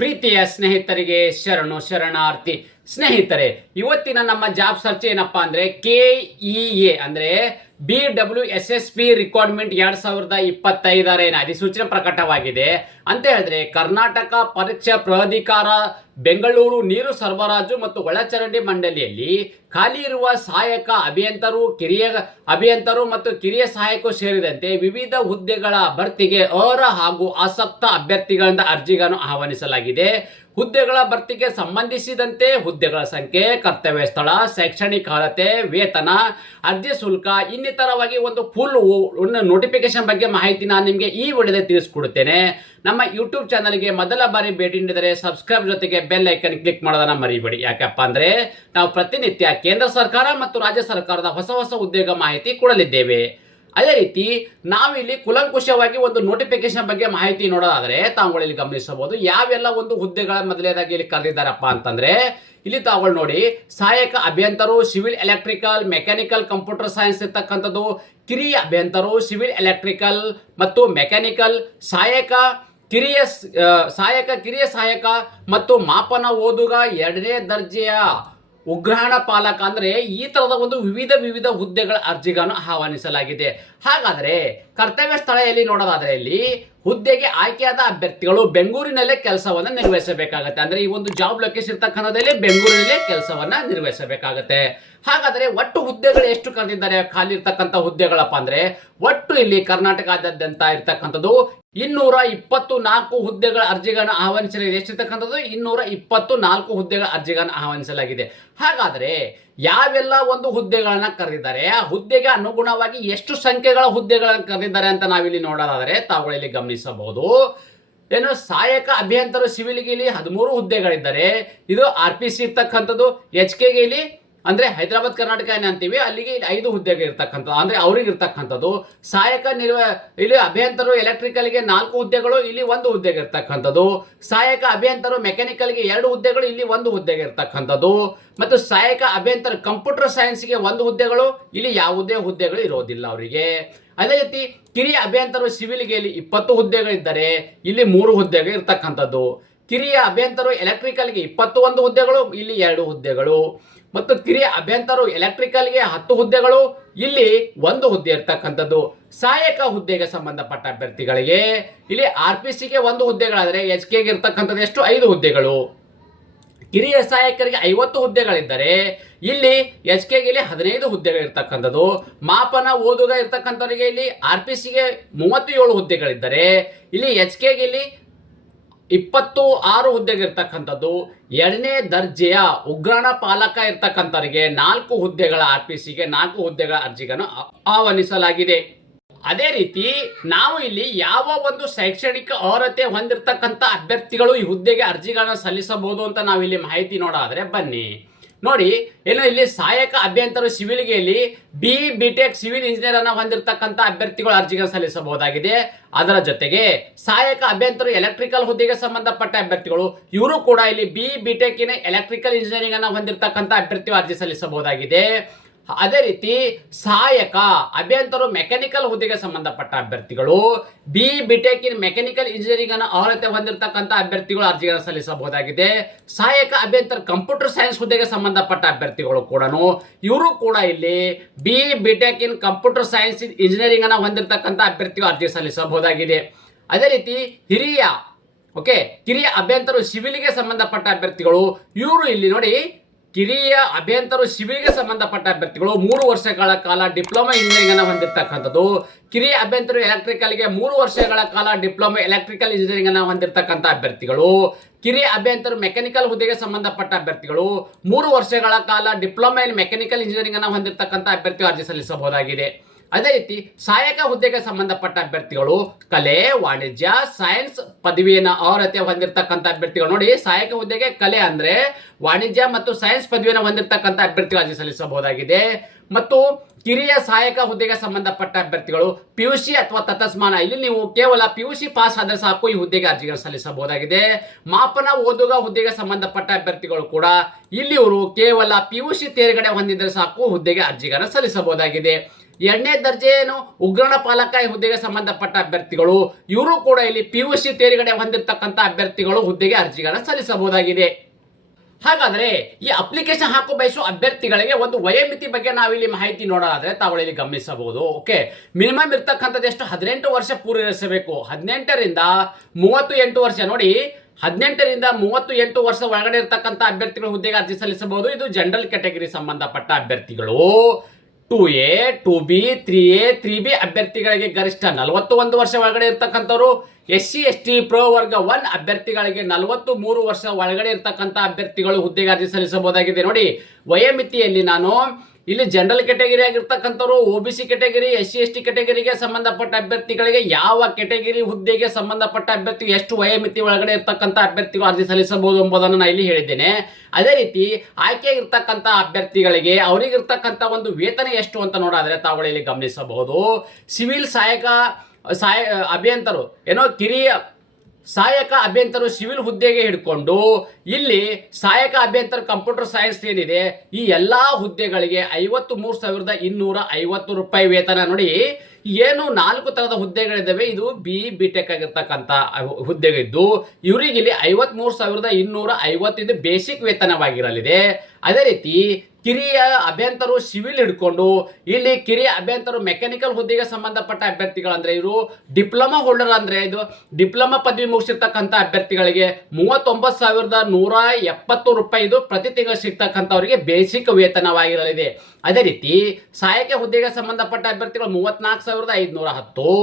ಪ್ರೀತಿಯ ಸ್ನೇಹಿತರಿಗೆ ಶರಣಾರ್ಥಿ. ಸ್ನೇಹಿತರೆ, ಇವತ್ತಿನ ನಮ್ಮ ಜಾಬ್ ಸರ್ಚ್ ಏನಪ್ಪಾ ಅಂದ್ರೆ KEA ಅಂದ್ರೆ BWSSP ರಿಕ್ವೈರ್ಮೆಂಟ್ 2025 ಅಧಿಸೂಚನೆ ಪ್ರಕಟವಾಗಿದೆ ಅಂತ ಹೇಳಿದ್ರೆ ಕರ್ನಾಟಕ ಪರೀಕ್ಷಾ ಪ್ರಾಧಿಕಾರ ಬೆಂಗಳೂರು ನೀರು ಸರಬರಾಜು ಮತ್ತು ಒಳಚರಂಡಿ ಮಂಡಳಿಯಲ್ಲಿ ಖಾಲಿ ಇರುವ ಸಹಾಯಕ ಅಭಿಯಂತರು ಮತ್ತು ಕಿರಿಯ ಸಹಾಯಕರು ಸೇರಿದಂತೆ ವಿವಿಧ ಹುದ್ದೆಗಳ ಭರ್ತಿಗೆ ಅರ್ಹ ಹಾಗೂ ಆಸಕ್ತ ಅಭ್ಯರ್ಥಿಗಳಿಂದ ಅರ್ಜಿಗಳನ್ನು ಆಹ್ವಾನಿಸಲಾಗಿದೆ. ಹುದ್ದೆಗಳ ಭರ್ತಿಗೆ ಸಂಬಂಧಿಸಿದಂತೆ ಹುದ್ದೆಗಳ ಸಂಖ್ಯೆ, ಕರ್ತವ್ಯ ಸ್ಥಳ, ಶೈಕ್ಷಣಿಕ ಅರ್ಹತೆ, ವೇತನ, ಅರ್ಜಿ ಶುಲ್ಕ ಇನ್ನಿತರವಾಗಿ ಒಂದು ಫುಲ್ ನೋಟಿಫಿಕೇಶನ್ ಬಗ್ಗೆ ಮಾಹಿತಿ ನಾನು ನಿಮಗೆ ಈ ವಿಡಿಯೋದಲ್ಲಿ ತಿಳಿಸ್ಕೊಡುತ್ತೇನೆ. ನಮ್ಮ ಯೂಟ್ಯೂಬ್ ಚಾನಲ್ಗೆ ಮೊದಲ ಬಾರಿ ಭೇಟಿ ನೀಡಿದರೆ ಸಬ್ಸ್ಕ್ರೈಬ್ ಜೊತೆಗೆ ಬೆಲ್ ಐಕನ್ ಕ್ಲಿಕ್ ಮಾಡೋದನ್ನ ಮರಿಬೇಡಿ. ಯಾಕಪ್ಪ ಅಂದ್ರೆ ನಾವು ಪ್ರತಿನಿತ್ಯ ಕೇಂದ್ರ ಸರ್ಕಾರ ಮತ್ತು ರಾಜ್ಯ ಸರ್ಕಾರದ ಹೊಸ ಉದ್ಯೋಗ ಮಾಹಿತಿ ಕೊಡಲಿದ್ದೇವೆ. ಅದೇ ರೀತಿ ನಾವಿಲ್ಲಿ ಕುಲಂಕುಷವಾಗಿ ಒಂದು ನೋಟಿಫಿಕೇಶನ್ ಬಗ್ಗೆ ಮಾಹಿತಿ ನೋಡೋದಾದ್ರೆ ತಾವುಗಳಲ್ಲಿ ಗಮನಿಸಬಹುದು ಯಾವೆಲ್ಲ ಒಂದು ಹುದ್ದೆಗಳ ಮೊದಲೇದಾಗಿ ಇಲ್ಲಿ ಕರೆದಿದ್ದಾರಪ್ಪ ಅಂತಂದ್ರೆ ಇಲ್ಲಿ ತಾವುಗಳು ನೋಡಿ, ಸಹಾಯಕ ಅಭಿಯಂತರು civil electrical mechanical computer science ಇರ್ತಕ್ಕಂಥದ್ದು, ಕಿರಿಯ ಅಭಿಯಂತರು ಸಿವಿಲ್ ಎಲೆಕ್ಟ್ರಿಕಲ್ ಮತ್ತು ಮೆಕ್ಯಾನಿಕಲ್, ಸಹಾಯಕ ಕಿರಿಯ ಸಹಾಯಕ ಮತ್ತು ಮಾಪನ ಓದುಗ 2ನೇ ದರ್ಜೆಯ ಉಗ್ರಾಣ ಪಾಲಕ ಅಂದ್ರೆ ಈ ತರದ ಒಂದು ವಿವಿಧ ಹುದ್ದೆಗಳ ಅರ್ಜಿಗಳನ್ನು ಆಹ್ವಾನಿಸಲಾಗಿದೆ. ಹಾಗಾದ್ರೆ ಕರ್ತವ್ಯ ಸ್ಥಳದಲ್ಲಿ ನೋಡೋದಾದ್ರೆ ಇಲ್ಲಿ ಹುದ್ದೆಗೆ ಆಯ್ಕೆಯಾದ ಅಭ್ಯರ್ಥಿಗಳು ಬೆಂಗಳೂರಿನಲ್ಲೇ ಕೆಲಸವನ್ನ ನಿರ್ವಹಿಸಬೇಕಾಗತ್ತೆ. ಅಂದ್ರೆ ಈ ಒಂದು ಜಾಬ್ ಲೊಕೇಶನ್ ಇರ್ತಕ್ಕಂಥದ್ದಲ್ಲಿ ಬೆಂಗಳೂರಿನಲ್ಲೇ ಕೆಲಸವನ್ನ ನಿರ್ವಹಿಸಬೇಕಾಗತ್ತೆ. ಹಾಗಾದ್ರೆ ಒಟ್ಟು ಹುದ್ದೆಗಳು ಎಷ್ಟು ಕರೆದಿದ್ದಾರೆ ಖಾಲಿ ಇರ್ತಕ್ಕಂಥ ಹುದ್ದೆಗಳಪ್ಪ ಅಂದ್ರೆ ಒಟ್ಟು ಇಲ್ಲಿ ಕರ್ನಾಟಕದಾದ್ಯಂತ ಇರ್ತಕ್ಕಂಥದ್ದು 224 ಹುದ್ದೆಗಳ ಅರ್ಜಿಗಳನ್ನು ಆಹ್ವಾನಿಸಲಾಗಿದೆ. ಎಷ್ಟಿರ್ತಕ್ಕಂಥದ್ದು 224 ಹುದ್ದೆಗಳ ಅರ್ಜಿಗಳನ್ನು ಆಹ್ವಾನಿಸಲಾಗಿದೆ. ಹಾಗಾದ್ರೆ ಯಾವೆಲ್ಲ ಒಂದು ಹುದ್ದೆಗಳನ್ನ ಕರೆದಿದ್ದಾರೆ, ಆ ಹುದ್ದೆಗೆ ಅನುಗುಣವಾಗಿ ಎಷ್ಟು ಸಂಖ್ಯೆಗಳ ಹುದ್ದೆಗಳನ್ನು ಕರೆದಿದ್ದಾರೆ ಅಂತ ನಾವಿಲ್ಲಿ ನೋಡೋದಾದ್ರೆ ತಾವುಗಳಲ್ಲಿ ಗಮನಿಸಬಹುದು. ಏನು ಸಹಾಯಕ ಅಭಿಯಂತರ ಸಿವಿಲ್ಗೆ ಇಲ್ಲಿ 13 ಹುದ್ದೆಗಳಿದ್ದಾರೆ. ಇದು RPC ಇರ್ತಕ್ಕಂಥದ್ದು. HKಗೆ ಇಲ್ಲಿ ಅಂದ್ರೆ ಹೈದರಾಬಾದ್ ಕರ್ನಾಟಕ ಏನ್ ಅಂತೀವಿ ಅಲ್ಲಿಗೆ ಇಲ್ಲಿ 5 ಹುದ್ದೆಗೆ ಇರ್ತಕ್ಕಂಥದ್ದು ಅಂದ್ರೆ ಅವ್ರಿಗೆ ಇರ್ತಕ್ಕಂಥದ್ದು. ಸಹಾಯಕ ಇಲ್ಲಿ ಅಭಿಯಂತರು ಎಲೆಕ್ಟ್ರಿಕಲ್ಗೆ 4 ಹುದ್ದೆಗಳು, ಇಲ್ಲಿ 1 ಹುದ್ದೆಗೆ ಇರ್ತಕ್ಕಂಥದ್ದು. ಸಹಾಯಕ ಅಭಿಯಂತರು ಮೆಕ್ಯಾನಿಕಲ್ಗೆ 2 ಹುದ್ದೆಗಳು, ಇಲ್ಲಿ 1 ಹುದ್ದೆಗೆ ಇರ್ತಕ್ಕಂಥದ್ದು. ಮತ್ತು ಸಹಾಯಕ ಅಭಿಯಂತರ ಕಂಪ್ಯೂಟರ್ ಸೈನ್ಸ್ಗೆ 1 ಹುದ್ದೆಗಳು, ಇಲ್ಲಿ ಯಾವುದೇ ಹುದ್ದೆಗಳು ಇರೋದಿಲ್ಲ ಅವರಿಗೆ. ಅದೇ ರೀತಿ ಕಿರಿಯ ಅಭಿಯಂತರು ಸಿವಿಲ್ಗೆ ಇಲ್ಲಿ 20 ಹುದ್ದೆಗಳಿದ್ದಾರೆ, ಇಲ್ಲಿ 3 ಹುದ್ದೆಗಳು ಇರ್ತಕ್ಕಂಥದ್ದು. ಕಿರಿಯ ಅಭಿಯಂತರು ಎಲೆಕ್ಟ್ರಿಕಲ್ಗೆ 21 ಹುದ್ದೆಗಳು, ಇಲ್ಲಿ 2 ಹುದ್ದೆಗಳು. ಮತ್ತು ಕಿರಿಯ ಅಭಿಯಂತರು ಎಲೆಕ್ಟ್ರಿಕಲ್ಗೆ 10 ಹುದ್ದೆಗಳು, ಇಲ್ಲಿ 1 ಹುದ್ದೆ ಇರ್ತಕ್ಕಂಥದ್ದು. ಸಹಾಯಕ ಹುದ್ದೆಗೆ ಸಂಬಂಧಪಟ್ಟ ಅಭ್ಯರ್ಥಿಗಳಿಗೆ ಇಲ್ಲಿ RPCಗೆ 1 ಹುದ್ದೆಗಳಾದರೆ HKಗೆ ಇರ್ತಕ್ಕಂಥದ್ದು ಎಷ್ಟು 5 ಹುದ್ದೆಗಳು. ಕಿರಿಯ ಸಹಾಯಕರಿಗೆ 50 ಹುದ್ದೆಗಳಿದ್ದರೆ ಇಲ್ಲಿ HKಗೆ ಇಲ್ಲಿ 15 ಹುದ್ದೆಗಳು ಇರ್ತಕ್ಕಂಥದ್ದು. ಮಾಪನ ಓದುಗ ಇರ್ತಕ್ಕಂಥವರಿಗೆ ಇಲ್ಲಿ RPCಗೆ 37 ಹುದ್ದೆಗಳಿದ್ದರೆ ಇಲ್ಲಿ HKಗೆ ಇಲ್ಲಿ 26 ಹುದ್ದೆಗೆ ಇರ್ತಕ್ಕಂಥದ್ದು. 2ನೇ ದರ್ಜೆಯ ಉಗ್ರಾಣ ಪಾಲಕ ಇರ್ತಕ್ಕಂಥವರಿಗೆ 4 ಹುದ್ದೆಗಳ RPCಗೆ 4 ಹುದ್ದೆಗಳ ಅರ್ಜಿಗಳನ್ನು ಆಹ್ವಾನಿಸಲಾಗಿದೆ. ಅದೇ ರೀತಿ ನಾವು ಇಲ್ಲಿ ಯಾವ ಒಂದು ಶೈಕ್ಷಣಿಕ ಅರ್ಹತೆ ಹೊಂದಿರತಕ್ಕಂಥ ಅಭ್ಯರ್ಥಿಗಳು ಈ ಹುದ್ದೆಗೆ ಅರ್ಜಿಗಳನ್ನು ಸಲ್ಲಿಸಬಹುದು ಅಂತ ನಾವಿಲ್ಲಿ ಮಾಹಿತಿ ನೋಡೋದಾದ್ರೆ ಬನ್ನಿ ನೋಡಿ. ಏನು ಇಲ್ಲಿ ಸಹಾಯಕ ಅಭಿಯಂತರು ಸಿವಿಲ್ಗೆ ಇಲ್ಲಿ BTech ಸಿವಿಲ್ ಇಂಜಿನಿಯರ್ ಅನ್ನ ಹೊಂದಿರತಕ್ಕಂಥ ಅಭ್ಯರ್ಥಿಗಳು ಅರ್ಜಿಗಳನ್ನು ಸಲ್ಲಿಸಬಹುದಾಗಿದೆ. ಅದರ ಜೊತೆಗೆ ಸಹಾಯಕ ಅಭಿಯಂತರು ಎಲೆಕ್ಟ್ರಿಕಲ್ ಹುದ್ದೆಗೆ ಸಂಬಂಧಪಟ್ಟ ಅಭ್ಯರ್ಥಿಗಳು ಇವರು ಕೂಡ ಇಲ್ಲಿ BTech ಎಲೆಕ್ಟ್ರಿಕಲ್ ಇಂಜಿನಿಯರಿಂಗ್ ಅನ್ನ ಹೊಂದಿರತಕ್ಕಂಥ ಅಭ್ಯರ್ಥಿಗಳು ಅರ್ಜಿ ಸಲ್ಲಿಸಬಹುದಾಗಿದೆ. ಅದೇ ರೀತಿ ಸಹಾಯಕ ಅಭಿಯಂತರು ಮೆಕ್ಯಾನಿಕಲ್ ಹುದ್ದೆಗೆ ಸಂಬಂಧಪಟ್ಟ ಅಭ್ಯರ್ಥಿಗಳು BTech ಮೆಕ್ಯಾನಿಕಲ್ ಇಂಜಿನಿಯರಿಂಗ್ ಅನ್ನು ಅರ್ಹತೆ ಹೊಂದಿರತಕ್ಕಂಥ ಅಭ್ಯರ್ಥಿಗಳು ಅರ್ಜಿಗಳನ್ನು ಸಲ್ಲಿಸಬಹುದಾಗಿದೆ. ಸಹಾಯಕ ಅಭಿಯಂತರ ಕಂಪ್ಯೂಟರ್ ಸೈನ್ಸ್ ಹುದ್ದೆಗೆ ಸಂಬಂಧಪಟ್ಟ ಅಭ್ಯರ್ಥಿಗಳು ಕೂಡ ಇವರು ಕೂಡ ಇಲ್ಲಿ BTech ಕಂಪ್ಯೂಟರ್ ಸೈನ್ಸ್ ಇಂಜಿನಿಯರಿಂಗ್ ಅನ್ನು ಹೊಂದಿರತಕ್ಕಂಥ ಅಭ್ಯರ್ಥಿಗಳು ಅರ್ಜಿ ಸಲ್ಲಿಸಬಹುದಾಗಿದೆ. ಅದೇ ರೀತಿ ಕಿರಿಯ ಅಭಿಯಂತರು ಸಿವಿಲ್ಗೆ ಸಂಬಂಧಪಟ್ಟ ಅಭ್ಯರ್ಥಿಗಳು ಇವರು ಇಲ್ಲಿ ನೋಡಿ, ಕಿರಿಯ ಅಭಿಯಂತರು ಸಿವಿಲ್ಗೆ ಸಂಬಂಧಪಟ್ಟ ಅಭ್ಯರ್ಥಿಗಳು 3 ವರ್ಷಗಳ ಕಾಲ ಡಿಪ್ಲೊಮಾ ಇಂಜಿನಿಯರಿಂಗ್ ಅನ್ನು ಹೊಂದಿರತಕ್ಕಂಥದ್ದು. ಕಿರಿಯ ಅಭಿಯಂತರು ಎಲೆಕ್ಟ್ರಿಕಲ್ಗೆ 3 ವರ್ಷಗಳ ಕಾಲ ಡಿಪ್ಲೊಮಾ ಎಲೆಕ್ಟ್ರಿಕಲ್ ಇಂಜಿನಿಯರಿಂಗ್ ಅನ್ನು ಹೊಂದಿರತಕ್ಕಂಥ ಅಭ್ಯರ್ಥಿಗಳು. ಕಿರಿಯ ಅಭಿಯಂತರು ಮೆಕ್ಯಾನಿಕಲ್ ಹುದ್ದೆಗೆ ಸಂಬಂಧಪಟ್ಟ ಅಭ್ಯರ್ಥಿಗಳು 3 ವರ್ಷಗಳ ಕಾಲ ಡಿಪ್ಲೊಮಾ ಇನ್ ಮೆಕ್ಯಾನಿಕಲ್ ಇಂಜಿನಿಯರಿಂಗ್ ಅನ್ನು ಹೊಂದಿರತಕ್ಕಂಥ ಅಭ್ಯರ್ಥಿಗಳು ಅರ್ಜಿ ಸಲ್ಲಿಸಬಹುದಾಗಿದೆ. ಅದೇ ರೀತಿ ಸಹಾಯಕ ಹುದ್ದೆಗೆ ಸಂಬಂಧಪಟ್ಟ ಅಭ್ಯರ್ಥಿಗಳು ಕಲೆ, ವಾಣಿಜ್ಯ, ಸೈನ್ಸ್ ಪದವಿಯನ್ನು ಅರ್ಹತೆ ಹೊಂದಿರತಕ್ಕಂಥ ಅಭ್ಯರ್ಥಿಗಳು ನೋಡಿ, ಸಹಾಯಕ ಹುದ್ದೆಗೆ ಕಲೆ ಅಂದ್ರೆ ವಾಣಿಜ್ಯ ಮತ್ತು ಸೈನ್ಸ್ ಪದವಿಯನ್ನು ಹೊಂದಿರತಕ್ಕಂಥ ಅಭ್ಯರ್ಥಿಗಳು ಅರ್ಜಿ ಸಲ್ಲಿಸಬಹುದಾಗಿದೆ. ಮತ್ತು ಕಿರಿಯ ಸಹಾಯಕ ಹುದ್ದೆಗೆ ಸಂಬಂಧಪಟ್ಟ ಅಭ್ಯರ್ಥಿಗಳು PUC ಅಥವಾ ತತ್ಸಮಾನ, ಇಲ್ಲಿ ನೀವು ಕೇವಲ PUC ಪಾಸ್ ಆದ್ರೆ ಸಾಕು ಈ ಹುದ್ದೆಗೆ ಅರ್ಜಿಗಳನ್ನು ಸಲ್ಲಿಸಬಹುದಾಗಿದೆ. ಮಾಪನ ಓದುಗ ಹುದ್ದೆಗೆ ಸಂಬಂಧಪಟ್ಟ ಅಭ್ಯರ್ಥಿಗಳು ಕೂಡ ಇಲ್ಲಿ ಇವರು ಕೇವಲ PUC ತೇರ್ಗಡೆ ಹೊಂದಿದ್ರೆ ಸಾಕು ಹುದ್ದೆಗೆ ಅರ್ಜಿಗಳನ್ನು ಸಲ್ಲಿಸಬಹುದಾಗಿದೆ. ಎರಡನೇ ದರ್ಜೆ ಏನು ಉಗ್ರಾಣ ಪಾಲಕ ಹುದ್ದೆಗೆ ಸಂಬಂಧಪಟ್ಟ ಅಭ್ಯರ್ಥಿಗಳು ಇವರು ಕೂಡ ಇಲ್ಲಿ PUC ತೇರ್ಗಡೆ ಹೊಂದಿರತಕ್ಕಂಥ ಅಭ್ಯರ್ಥಿಗಳು ಹುದ್ದೆಗೆ ಅರ್ಜಿಗಳನ್ನು ಸಲ್ಲಿಸಬಹುದಾಗಿದೆ. ಹಾಗಾದ್ರೆ ಈ ಅಪ್ಲಿಕೇಶನ್ ಹಾಕೋ ಬಯಸುವ ಅಭ್ಯರ್ಥಿಗಳಿಗೆ ಒಂದು ವಯೋಮಿತಿ ಬಗ್ಗೆ ನಾವಿಲ್ಲಿ ಮಾಹಿತಿ ನೋಡೋದಾದ್ರೆ ತಾವುಗಳಲ್ಲಿ ಗಮನಿಸಬಹುದು. ಓಕೆ, ಮಿನಿಮಮ್ ಇರ್ತಕ್ಕಂಥದ್ದು ಎಷ್ಟು 18 ವರ್ಷ ಪೂರೈಸಬೇಕು. 18ರಿಂದ 38 ವರ್ಷ ನೋಡಿ, 18ರಿಂದ 38 ವರ್ಷ ಒಳಗಡೆ ಇರ್ತಕ್ಕಂಥ ಅಭ್ಯರ್ಥಿಗಳು ಹುದ್ದೆಗೆ ಅರ್ಜಿ ಸಲ್ಲಿಸಬಹುದು. ಇದು ಜನರಲ್ ಕ್ಯಾಟಗರಿ ಸಂಬಂಧಪಟ್ಟ ಅಭ್ಯರ್ಥಿಗಳು. 2A 2B 3A 3B ಅಭ್ಯರ್ಥಿಗಳಿಗೆ ಗರಿಷ್ಠ 41 ವರ್ಷ ಒಳಗಡೆ ಇರ್ತಕ್ಕಂಥವ್ರು. SC ST ಪ್ರೊ ವರ್ಗ 1 ಅಭ್ಯರ್ಥಿಗಳಿಗೆ 43 ವರ್ಷ ಒಳಗಡೆ ಇರ್ತಕ್ಕಂಥ ಅಭ್ಯರ್ಥಿಗಳು ಹುದ್ದೆಗೆ ಅರ್ಜಿ ಸಲ್ಲಿಸಬಹುದಾಗಿದೆ. ನೋಡಿ, ವಯೋಮಿತಿಯಲ್ಲಿ ನಾನು ಇಲ್ಲಿ ಜನರಲ್ ಕ್ಯಾಟಗರಿ ಆಗಿರ್ತಕ್ಕಂಥವ್ರು, OBC ಕ್ಯಾಟಗರಿ, SC ST ಕ್ಯಾಟಗರಿಗೆ ಸಂಬಂಧಪಟ್ಟ ಅಭ್ಯರ್ಥಿಗಳಿಗೆ ಯಾವ ಕ್ಯಾಟಗರಿ ಹುದ್ದೆಗೆ ಸಂಬಂಧಪಟ್ಟ ಅಭ್ಯರ್ಥಿ ಎಷ್ಟು ವಯೋಮಿತಿ ಒಳಗಡೆ ಇರ್ತಕ್ಕಂಥ ಅಭ್ಯರ್ಥಿಗಳು ಅರ್ಜಿ ಸಲ್ಲಿಸಬಹುದು ಎಂಬುದನ್ನು ನಾನು ಇಲ್ಲಿ ಹೇಳಿದ್ದೇನೆ. ಅದೇ ರೀತಿ ಆಯ್ಕೆ ಇರ್ತಕ್ಕಂಥ ಅಭ್ಯರ್ಥಿಗಳಿಗೆ ಅವರಿಗಿರ್ತಕ್ಕಂಥ ಒಂದು ವೇತನ ಎಷ್ಟು ಅಂತ ನೋಡಾದ್ರೆ ತಾವುಗಳು ಇಲ್ಲಿ ಗಮನಿಸಬಹುದು. ಸಿವಿಲ್ ಅಭಿಯಂತರು ಏನೋ ಕಿರಿಯ ಸಹಾಯಕ ಅಭಿಯಂತರು ಸಿವಿಲ್ ಹುದ್ದೆಗೆ ಹಿಡ್ಕೊಂಡು ಇಲ್ಲಿ ಸಹಾಯಕ ಅಭಿಯಂತರ ಕಂಪ್ಯೂಟರ್ ಸೈನ್ಸ್ ಏನಿದೆ ಈ ಎಲ್ಲಾ ಹುದ್ದೆಗಳಿಗೆ 53,250 ರೂಪಾಯಿ ವೇತನ. ನೋಡಿ, ಏನು 4 ತರದ ಹುದ್ದೆಗಳಿದ್ದಾವೆ. ಇದು BTech ಆಗಿರ್ತಕ್ಕಂಥ ಹುದ್ದೆಗಿದ್ದು ಇವರಿಗೆ ಇಲ್ಲಿ 53,250 ಇದು ಬೇಸಿಕ್ ವೇತನವಾಗಿರಲಿದೆ. ಅದೇ ರೀತಿ ಕಿರಿಯ ಅಭಿಯಂತರು ಸಿವಿಲ್ ಹಿಡ್ಕೊಂಡು ಇಲ್ಲಿ ಕಿರಿಯ ಅಭಿಯಂತರು ಮೆಕ್ಯಾನಿಕಲ್ ಹುದ್ದೆಗೆ ಸಂಬಂಧಪಟ್ಟ ಅಭ್ಯರ್ಥಿಗಳು ಅಂದ್ರೆ ಇವರು ಡಿಪ್ಲೊಮಾ ಹೋಲ್ಡರ್ ಅಂದ್ರೆ ಇದು ಡಿಪ್ಲೊಮಾ ಪದವಿ ಮುಗಿಸಿರ್ತಕ್ಕಂಥ ಅಭ್ಯರ್ಥಿಗಳಿಗೆ 39,170 ರೂಪಾಯಿ ಇದು ಪ್ರತಿ ತಿಂಗಳು ಸಿಗ್ತಕ್ಕಂಥವರಿಗೆ ಬೇಸಿಕ್ ವೇತನವಾಗಿರಲಿದೆ. ಅದೇ ರೀತಿ ಸಹಾಯಕ ಹುದ್ದೆಗೆ ಸಂಬಂಧಪಟ್ಟ ಅಭ್ಯರ್ಥಿಗಳು 34,510,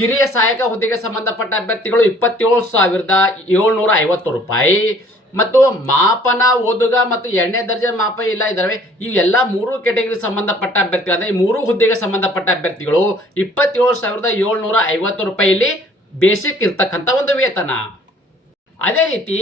ಕಿರಿಯ ಸಹಾಯಕ ಹುದ್ದೆಗೆ ಸಂಬಂಧಪಟ್ಟ ಅಭ್ಯರ್ಥಿಗಳು 27,750 ರೂಪಾಯಿ ಮತ್ತು ಮಾಪನ ಓದುಗ ಮತ್ತು 2ನೇ ದರ್ಜೆ ಮಾಪ ಇಲ್ಲ ಇದ್ದಾವೆ. ಈ ಎಲ್ಲ 3 ಕ್ಯಾಟಗರಿ ಸಂಬಂಧಪಟ್ಟ ಅಭ್ಯರ್ಥಿಗಳು ಅಂದ್ರೆ 3 ಹುದ್ದೆಗೆ ಸಂಬಂಧಪಟ್ಟ ಅಭ್ಯರ್ಥಿಗಳು 27,750 ರೂಪಾಯಿಲಿ ಬೇಸಿಕ್ ಇರ್ತಕ್ಕಂಥ ಒಂದು ವೇತನ. ಅದೇ ರೀತಿ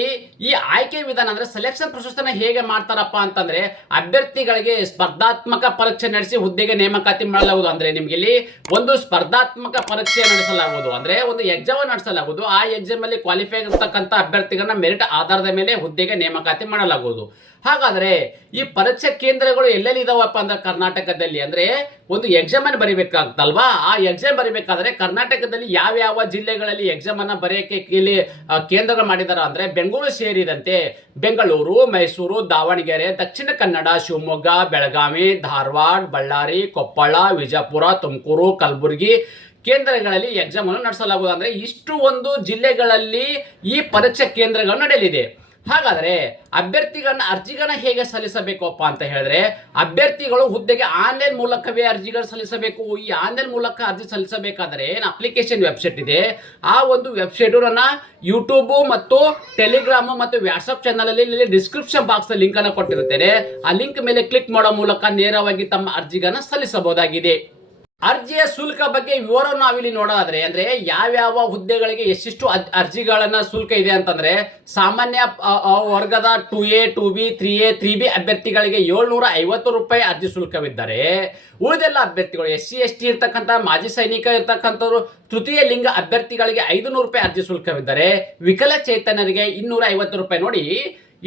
ಈ ಆಯ್ಕೆ ವಿಧಾನ ಅಂದ್ರೆ ಸೆಲೆಕ್ಷನ್ ಪ್ರೊಸೆಸ್ ಅನ್ನ ಹೇಗೆ ಮಾಡ್ತಾರಪ್ಪ ಅಂತಂದ್ರೆ ಅಭ್ಯರ್ಥಿಗಳಿಗೆ ಸ್ಪರ್ಧಾತ್ಮಕ ಪರೀಕ್ಷೆ ನಡೆಸಿ ಹುದ್ದೆಗೆ ನೇಮಕಾತಿ ಮಾಡಲಾಗುವುದು. ಅಂದ್ರೆ ನಿಮ್ಗೆ ಇಲ್ಲಿ ಒಂದು ಸ್ಪರ್ಧಾತ್ಮಕ ಪರೀಕ್ಷೆ ನಡೆಸಲಾಗುವುದು ಅಂದ್ರೆ ಒಂದು ಎಕ್ಸಾಮ್ ನಡೆಸಲಾಗುವುದು. ಆ ಎಕ್ಸಾಮ್ ಅಲ್ಲಿ ಕ್ವಾಲಿಫೈ ಆಗಿರ್ತಕ್ಕಂಥ ಅಭ್ಯರ್ಥಿಗಳನ್ನ ಮೆರಿಟ್ ಆಧಾರದ ಮೇಲೆ ಹುದ್ದೆಗೆ ನೇಮಕಾತಿ ಮಾಡಲಾಗುವುದು. ಹಾಗಾದ್ರೆ ಈ ಪರೀಕ್ಷಾ ಕೇಂದ್ರಗಳು ಎಲ್ಲೆಲ್ಲಿ ಇದಾವಪ್ಪ ಅಂದ್ರೆ ಕರ್ನಾಟಕದಲ್ಲಿ ಅಂದ್ರೆ ಒಂದು ಎಕ್ಸಾಮ್ ಅನ್ನು ಬರೀಬೇಕಾಗ್ತಲ್ವಾ. ಆ ಎಕ್ಸಾಮ್ ಬರೀಬೇಕಾದ್ರೆ ಕರ್ನಾಟಕದಲ್ಲಿ ಯಾವ ಜಿಲ್ಲೆಗಳಲ್ಲಿ ಎಕ್ಸಾಮ್ ಅನ್ನ ಬರೆಯಕ್ಕೆ ಇಲ್ಲಿ ಕೇಂದ್ರಗಳು ಮಾಡಿದಾರ ಅಂದ್ರೆ ಬೆಂಗಳೂರು ಸೇರಿದಂತೆ ಬೆಂಗಳೂರು, ಮೈಸೂರು, ದಾವಣಗೆರೆ, ದಕ್ಷಿಣ ಕನ್ನಡ, ಶಿವಮೊಗ್ಗ, ಬೆಳಗಾವಿ, ಧಾರವಾಡ, ಬಳ್ಳಾರಿ, ಕೊಪ್ಪಳ, ವಿಜಯಪುರ, ತುಮಕೂರು, ಕಲಬುರಗಿ ಕೇಂದ್ರಗಳಲ್ಲಿ ಎಕ್ಸಾಮ್ ಅನ್ನು ನಡೆಸಲಾಗುವುದು. ಅಂದ್ರೆ ಇಷ್ಟು ಒಂದು ಜಿಲ್ಲೆಗಳಲ್ಲಿ ಈ ಪರೀಕ್ಷಾ ಕೇಂದ್ರಗಳು ನಡೆಯಲಿದೆ. ಹಾಗಾದ್ರೆ ಅಭ್ಯರ್ಥಿಗಳನ್ನ ಅರ್ಜಿಗಳನ್ನ ಹೇಗೆ ಸಲ್ಲಿಸಬೇಕಪ್ಪ ಅಂತ ಹೇಳಿದ್ರೆ ಅಭ್ಯರ್ಥಿಗಳು ಹುದ್ದೆಗೆ ಆನ್ಲೈನ್ ಮೂಲಕವೇ ಅರ್ಜಿಗಳು ಸಲ್ಲಿಸಬೇಕು. ಈ ಆನ್ಲೈನ್ ಮೂಲಕ ಅರ್ಜಿ ಸಲ್ಲಿಸಬೇಕಾದ್ರೆ ಏನು ಅಪ್ಲಿಕೇಶನ್ ವೆಬ್ಸೈಟ್ ಇದೆ ಆ ಒಂದು ವೆಬ್ಸೈಟ್ ನನ್ನ ಯೂಟ್ಯೂಬ್ ಮತ್ತು ಟೆಲಿಗ್ರಾಮ್ ಮತ್ತು ವಾಟ್ಸ್ಆಪ್ ಚಾನಲ್ ಅಲ್ಲಿ ಡಿಸ್ಕ್ರಿಪ್ಷನ್ ಬಾಕ್ಸ್ ಲಿಂಕ್ ಅನ್ನು ಕೊಟ್ಟಿರುತ್ತೇನೆ. ಆ ಲಿಂಕ್ ಮೇಲೆ ಕ್ಲಿಕ್ ಮಾಡೋ ಮೂಲಕ ನೇರವಾಗಿ ತಮ್ಮ ಅರ್ಜಿಗಳನ್ನ ಸಲ್ಲಿಸಬಹುದಾಗಿದೆ. ಅರ್ಜಿಯ ಶುಲ್ಕ ಬಗ್ಗೆ ವಿವರವನ್ನು ನಾವಿಲ್ಲಿ ನೋಡೋದಾದ್ರೆ ಅಂದ್ರೆ ಯಾವ್ಯಾವ ಹುದ್ದೆಗಳಿಗೆ ಎಷ್ಟೆಷ್ಟು ಅರ್ಜಿಗಳನ್ನ ಶುಲ್ಕ ಇದೆ ಅಂತಂದ್ರೆ ಸಾಮಾನ್ಯ ವರ್ಗದ 2A 2B 3A 3B ಅಭ್ಯರ್ಥಿಗಳಿಗೆ 750 ರೂಪಾಯಿ ಅರ್ಜಿ ಶುಲ್ಕವಿದ್ದರೆ ಉಳಿದೆಲ್ಲ ಅಭ್ಯರ್ಥಿಗಳು SC ST ಇರ್ತಕ್ಕಂಥ ಮಾಜಿ ಸೈನಿಕ ಇರ್ತಕ್ಕಂಥವ್ರು ತೃತೀಯ ಲಿಂಗ ಅಭ್ಯರ್ಥಿಗಳಿಗೆ 500 ರೂಪಾಯಿ ಅರ್ಜಿ ಶುಲ್ಕವಿದ್ದರೆ ವಿಕಲಚೇತನರಿಗೆ 250 ರೂಪಾಯಿ. ನೋಡಿ,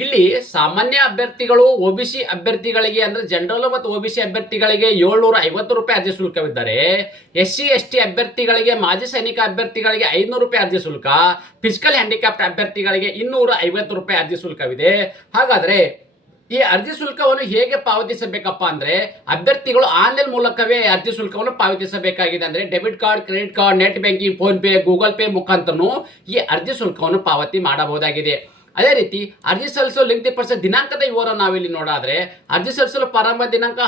ಇಲ್ಲಿ ಸಾಮಾನ್ಯ ಅಭ್ಯರ್ಥಿಗಳು OBC ಅಭ್ಯರ್ಥಿಗಳಿಗೆ ಅಂದ್ರೆ ಜನರಲ್ ಮತ್ತು OBC ಅಭ್ಯರ್ಥಿಗಳಿಗೆ 750 ರೂಪಾಯಿ ಅರ್ಜಿ ಶುಲ್ಕವಿದ್ದರೆ SC ST ಅಭ್ಯರ್ಥಿಗಳಿಗೆ ಮಾಜಿ ಸೈನಿಕ ಅಭ್ಯರ್ಥಿಗಳಿಗೆ 500 ರೂಪಾಯಿ ಅರ್ಜಿ ಶುಲ್ಕ, ಫಿಸಿಕಲ್ ಹ್ಯಾಂಡಿಕ್ಯಾಪ್ಟ್ ಅಭ್ಯರ್ಥಿಗಳಿಗೆ 250 ರೂಪಾಯಿ ಅರ್ಜಿ ಶುಲ್ಕವಿದೆ. ಹಾಗಾದ್ರೆ ಈ ಅರ್ಜಿ ಶುಲ್ಕವನ್ನು ಹೇಗೆ ಪಾವತಿಸಬೇಕಪ್ಪ ಅಂದ್ರೆ ಅಭ್ಯರ್ಥಿಗಳು ಆನ್ಲೈನ್ ಮೂಲಕವೇ ಅರ್ಜಿ ಶುಲ್ಕವನ್ನು ಪಾವತಿಸಬೇಕಾಗಿದೆ. ಅಂದ್ರೆ debit card, credit card, net banking, PhonePe, Google Pay ಮುಖಾಂತರನು ಈ ಅರ್ಜಿ ಶುಲ್ಕವನ್ನು ಪಾವತಿ ಮಾಡಬಹುದಾಗಿದೆ. ಅದೇ ರೀತಿ ಅರ್ಜಿ ಸಲ್ಲಿಸಲು ನಿಗದಿಪಡಿಸಿದ ದಿನಾಂಕದ ವಿವರ ನಾವಿಲ್ಲಿ ನೋಡಾದ್ರೆ ಅರ್ಜಿ ಸಲ್ಲಿಸಲು ಪ್ರಾರಂಭ ದಿನಾಂಕ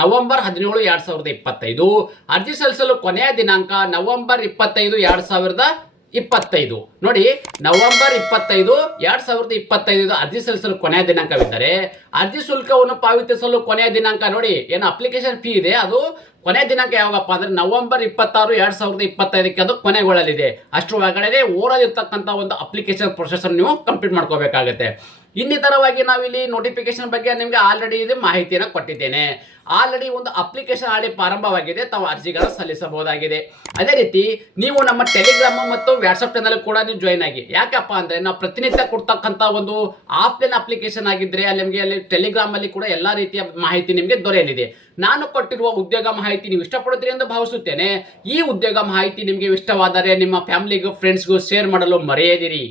ನವೆಂಬರ್ 17, 2025. ಅರ್ಜಿ ಸಲ್ಲಿಸಲು ಕೊನೆಯ ದಿನಾಂಕ ನವೆಂಬರ್ 25, 2025. ನೋಡಿ, ನವೆಂಬರ್ 25, 2025 ಅರ್ಜಿ ಸಲ್ಲಿಸಲು ಕೊನೆಯ ದಿನಾಂಕವಿದ್ದರೆ ಅರ್ಜಿ ಶುಲ್ಕವನ್ನು ಪಾವತಿಸಲು ಕೊನೆಯ ದಿನಾಂಕ ನೋಡಿ ಏನು ಅಪ್ಲಿಕೇಶನ್ ಫೀ ಇದೆ ಅದು ಕೊನೆಯ ದಿನಾಂಕ ಯಾವಾಗಪ್ಪ ಅಂದ್ರೆ ನವೆಂಬರ್ 26, 2025 ಅದು ಕೊನೆಗೊಳ್ಳಲಿದೆ. ಅಷ್ಟರ ಒಳಗಡೆ ಓರಲಿರ್ತಕ್ಕಂಥ ಒಂದು ಅಪ್ಲಿಕೇಶನ್ ಪ್ರೊಸೆಸ್ ನೀವು ಕಂಪ್ಲೀಟ್ ಮಾಡ್ಕೋಬೇಕಾಗುತ್ತೆ. ಇನ್ನಿತರವಾಗಿ ನಾವಿಲ್ಲಿ ನೋಟಿಫಿಕೇಶನ್ ಬಗ್ಗೆ ನಿಮಗೆ ಆಲ್ರೆಡಿ ಇದು ಮಾಹಿತಿಯನ್ನು ಕೊಟ್ಟಿದ್ದೇನೆ. ಆಲ್ರೆಡಿ ಒಂದು ಅಪ್ಲಿಕೇಶನ್ ಆಲ್ರೆಡಿ ಪ್ರಾರಂಭವಾಗಿದೆ, ತಾವು ಅರ್ಜಿಗಳನ್ನು ಸಲ್ಲಿಸಬಹುದಾಗಿದೆ. ಅದೇ ರೀತಿ ನೀವು ನಮ್ಮ ಟೆಲಿಗ್ರಾಮ್ ಮತ್ತು ವಾಟ್ಸ್ಆಪ್ ಚಾನಲ್ ಕೂಡ ನೀವು ಜಾಯ್ನ್ ಆಗಿ. ಯಾಕಪ್ಪ ಅಂದರೆ ನಾವು ಪ್ರತಿನಿತ್ಯ ಕೊಡ್ತಕ್ಕಂಥ ಒಂದು ಆಫ್ಲೈನ್ ಅಪ್ಲಿಕೇಶನ್ ಆಗಿದ್ದರೆ ಅಲ್ಲಿ ನಿಮಗೆ ಅಲ್ಲಿ ಟೆಲಿಗ್ರಾಮಲ್ಲಿ ಕೂಡ ಎಲ್ಲ ರೀತಿಯ ಮಾಹಿತಿ ನಿಮಗೆ ದೊರೆಯಲಿದೆ. ನಾನು ಕೊಟ್ಟಿರುವ ಉದ್ಯೋಗ ಮಾಹಿತಿ ನೀವು ಇಷ್ಟಪಡುತ್ತೀರಿ ಎಂದು ಭಾವಿಸುತ್ತೇನೆ. ಈ ಉದ್ಯೋಗ ಮಾಹಿತಿ ನಿಮಗೆ ಇಷ್ಟವಾದರೆ ನಿಮ್ಮ ಫ್ಯಾಮಿಲಿಗೂ ಫ್ರೆಂಡ್ಸ್ಗೂ ಶೇರ್ ಮಾಡಲು ಮರೆಯದಿರಿ.